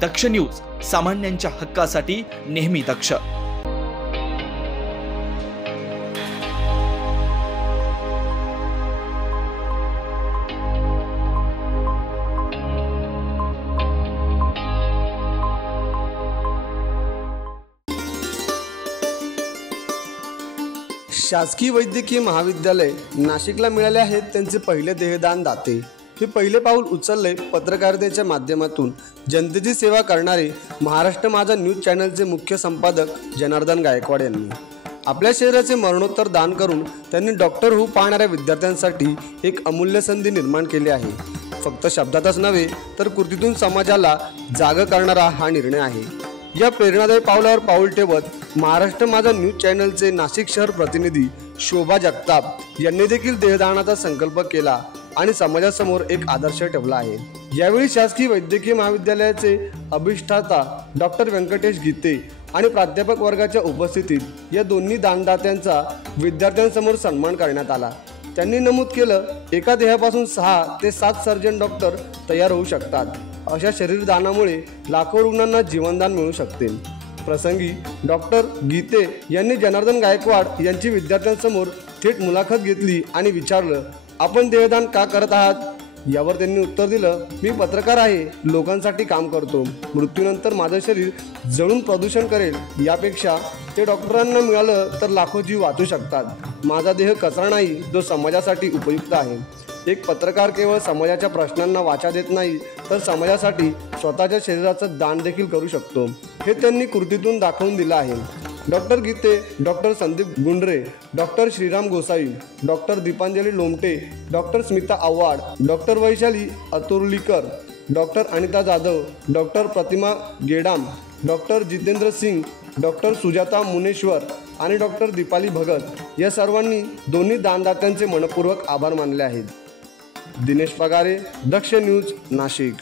दक्ष news, सामान्यांच्या हक्कासाठी नेहमी दक्ष। शासकीय वैद्यकीय महाविद्यालय नाशिकला मिळाले आहेत त्यांचे पहिले देहदान दाते। हे पहिले पाऊल उचलले पत्रकारितेच्या माध्यमातून जनतेची सेवा करणारे महाराष्ट्र माझा न्यूज चॅनलचे मुख्य संपादक जनार्दन गायकवाड यांनी। आपल्या शरीराचे मरणोत्तर दान करून त्यांनी डॉक्टर होऊ पाहणाऱ्या विद्यार्थ्यांसाठी एक अमूल्य संधी निर्माण केली आहे। फक्त शब्दातच नव्हे तर कृतीतून समाजाला जाग करणारा हा निर्णय आहे। या प्रेरणादायी पावलावर पाऊल ठेवत महाराष्ट्र माझा न्यूज चॅनलचे नाशिक शहर प्रतिनिधी शोभा जगताप यांनी देखील देहदानाचा संकल्प केला आणि समाजासमोर एक आदर्श ठेवला आहे। यावेळी शासकीय वैद्यकीय महाविद्यालयाचे अधिष्ठाता डॉक्टर व्यंकटेश गीते आणि प्राध्यापक वर्गाच्या उपस्थितीत या दोन्ही दानदात्यांचा विद्यार्थ्यांसमोर सन्मान करण्यात आला। त्यांनी नमूद केलं, एका देहापासून 6 ते 7 सर्जन डॉक्टर तयार होऊ शकतात। अशा शरीरदानामुळे लाखो रुग्णांना जीवनदान मिळू शकते। प्रसंगी डॉक्टर गीते यांनी जनार्दन गायकवाड यांची विद्यार्थ्यांसमोर थेट मुलाखत घेतली आणि विचारलं, आपण देहदान का करत आहात? यावर त्यांनी उत्तर दिलं, मी पत्रकार आहे, लोकांसाठी काम करतो। मृत्यूनंतर माझं शरीर जळून प्रदूषण करेल यापेक्षा ते डॉक्टरांना मिळालं तर लाखो जीव वाचू शकतात। माझा देह कचरा नाही, जो समाजासाठी उपयुक्त आहे। एक पत्रकार केवळ समाजाच्या प्रश्नांना वाचा देत नाही तर समाजासाठी स्वतःच्या शरीराचं दान देखील करू शकतो, हे त्यांनी कृतीतून दाखवून दिलं आहे। Doctor Gite, doctor Sandeep Gundre, doctor Shriram Gosai, doctor Deepanjali Lomte, doctor Smita Awhad, doctor Vaishali Aturlikar, doctor Anita Jadhav, doctor Pratima Gedam, doctor Jitendra Singh, doctor Sujata Muneshwar आणि डॉक्टर दीपाली भगत या सर्वांनी दोन्ही दानदात्यांचे मनपूर्वक आभार मानले आहेत। दिनेश पगारे, दक्ष न्यूज, नाशिक।